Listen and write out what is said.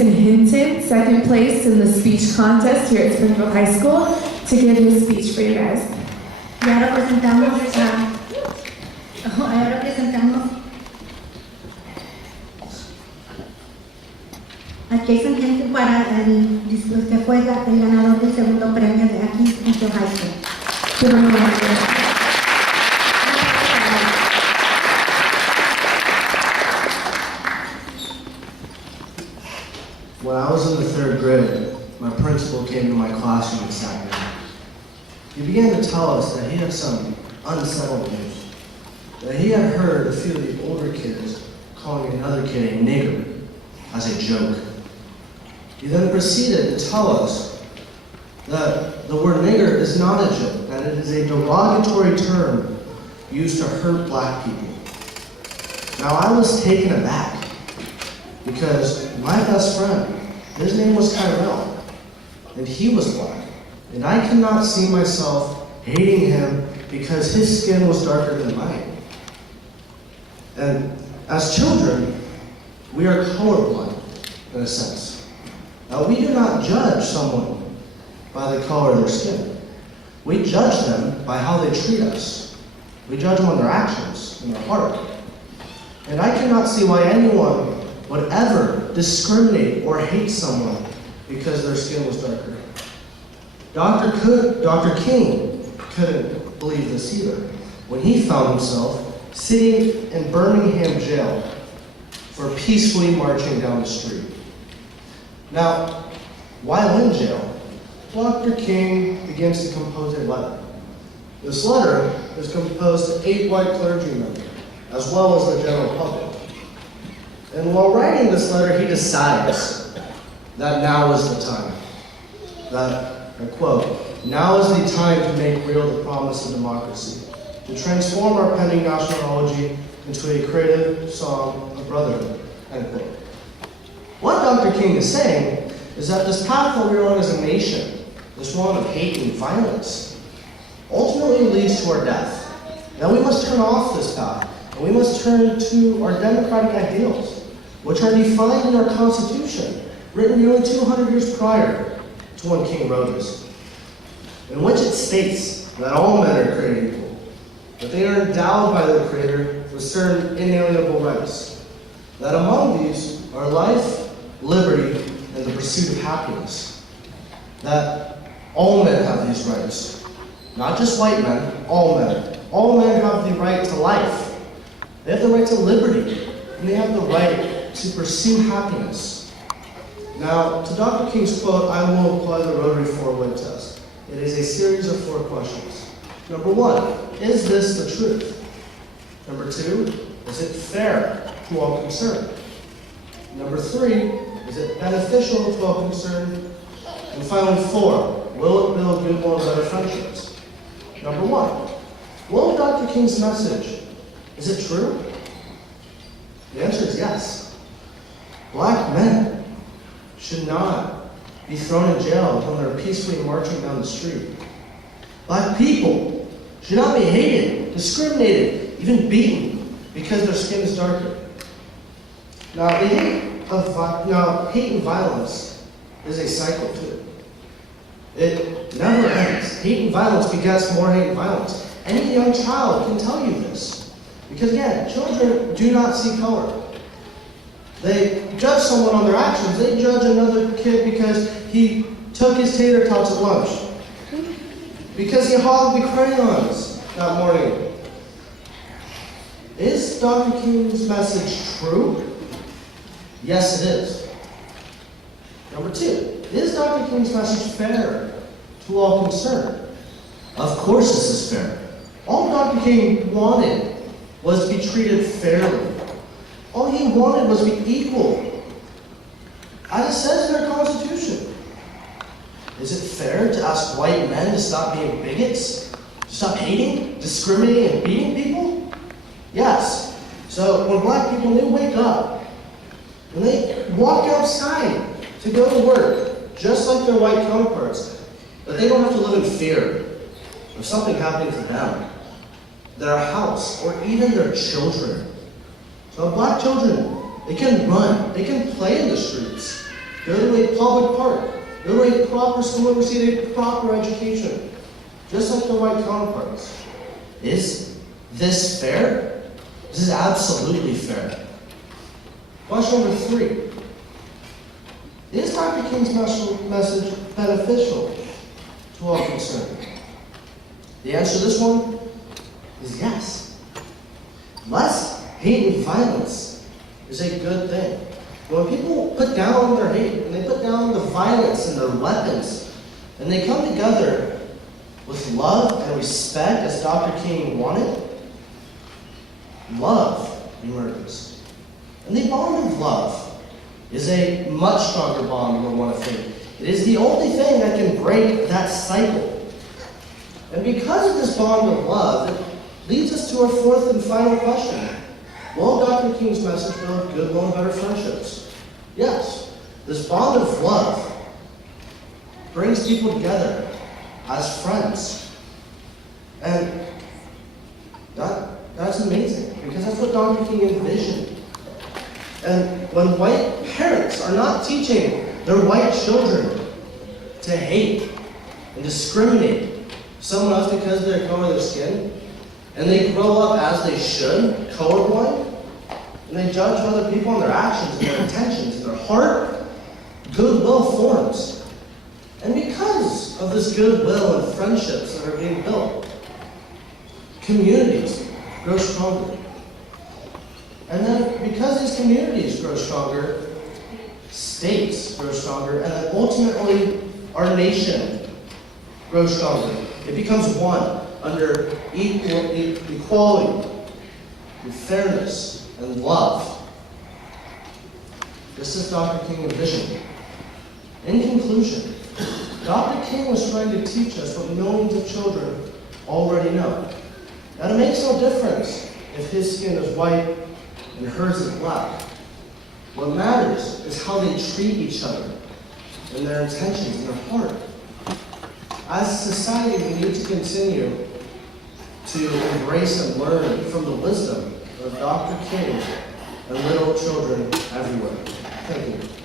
In Hinton, second place in the speech contest here at Springfield High School, to give his speech for you guys. Y ahora presentamos a Jason Hinton para el discurso que fue el ganador del segundo premio de aquí en Springfield High School. Give him a round. When I was in the third grade, my principal came to my classroom and sat down. He began to tell us that he had some unsettled news, that he had heard a few of the older kids calling another kid a nigger as a joke. He then proceeded to tell us that the word nigger is not a joke, that it is a derogatory term used to hurt black people. Now I was taken aback because my best friend, his name was Tyrell, and he was black. And I could not see myself hating him because his skin was darker than mine. And as children, we are colorblind, in a sense. Now, we do not judge someone by the color of their skin. We judge them by how they treat us. We judge them on their actions and their heart. And I cannot see why anyone would ever discriminate or hate someone because their skin was darker. Dr. King couldn't believe this either when he found himself sitting in Birmingham jail for peacefully marching down the street. Now, while in jail, Dr. King begins to compose a letter. This letter is composed to 8 white clergymen, as well as the general public. And while writing this letter, he decides that now is the time. That, I quote, "Now is the time to make real the promise of democracy, to transform our pending nationality into a creative song of brotherhood," end quote. What Dr. King is saying is that this path that we're on as a nation, this one of hate and violence, ultimately leads to our death. Now we must turn off this path, and we must turn to our democratic ideals, which are defined in our Constitution, written nearly 200 years prior to when King wrote this, in which it states that all men are created equal, that they are endowed by their Creator with certain inalienable rights, that among these are life, liberty, and the pursuit of happiness, that all men have these rights, not just white men, all men. All men have the right to life, they have the right to liberty, and they have the right to pursue happiness. Now, to Dr. King's quote, I will apply the Rotary 4-way test. It is a series of 4 questions. Number 1, is this the truth? Number 2, is it fair to all concerned? Number 3, is it beneficial to all concerned? And finally 4, will it build goodwill and better friendships? Number 1, will Dr. King's message, is it true? The answer is yes. Black men should not be thrown in jail when they're peacefully marching down the street. Black people should not be hated, discriminated, even beaten because their skin is darker. Now, hate and violence is a cycle too. It never ends. Hate and violence begets more hate and violence. Any young child can tell you this. Because again, children do not see color. They judge someone on their actions. They judge another kid because he took his tater tots at lunch, because he hogged the crayons that morning. Is Dr. King's message true? Yes, it is. Number 2, is Dr. King's message fair to all concerned? Of course this is fair. All Dr. King wanted was to be treated fairly. All he wanted was to be equal, as it says in our Constitution. Is it fair to ask white men to stop being bigots, to stop hating, discriminating, and beating people? Yes. So when black people, they wake up, and they walk outside to go to work, just like their white counterparts, but they don't have to live in fear of something happening to them, their house, or even their children. So black children, they can run, they can play in the streets. go to a public park, go to a proper school and receive a proper education, just like their white counterparts. Is this fair? This is absolutely fair. Question number 3. Is Dr. King's message beneficial to all concerned? The answer to this one is yes. Less hate and violence is a good thing. When people put down their hate and they put down the violence and their weapons, and they come together with love and respect as Dr. King wanted, love emerges. And the bond of love is a much stronger bond than we want to think. It is the only thing that can break that cycle. And because of this bond of love, it leads us to our 4th and final question. Will Dr. King's message build goodwill and better friendships? Yes. This bond of love brings people together as friends. And that's amazing, because that's what Dr. King envisioned. And when white parents are not teaching their white children to hate and discriminate someone else because of their color of their skin, and they grow up as they should, colorblind, and they judge other people on their actions and their intentions and their heart, goodwill forms. And because of this goodwill and friendships that are being built, communities grow stronger. And then because these communities grow stronger, states grow stronger, and then ultimately our nation grows stronger. It becomes one under equality, and fairness, and love. This is Dr. King envisioned. In conclusion, Dr. King was trying to teach us what millions of children already know. That it makes no difference if his skin is white and hers is black. What matters is how they treat each other and their intentions and their heart. As a society, we need to continue to embrace and learn from the wisdom of Dr. King and little children everywhere. Thank you.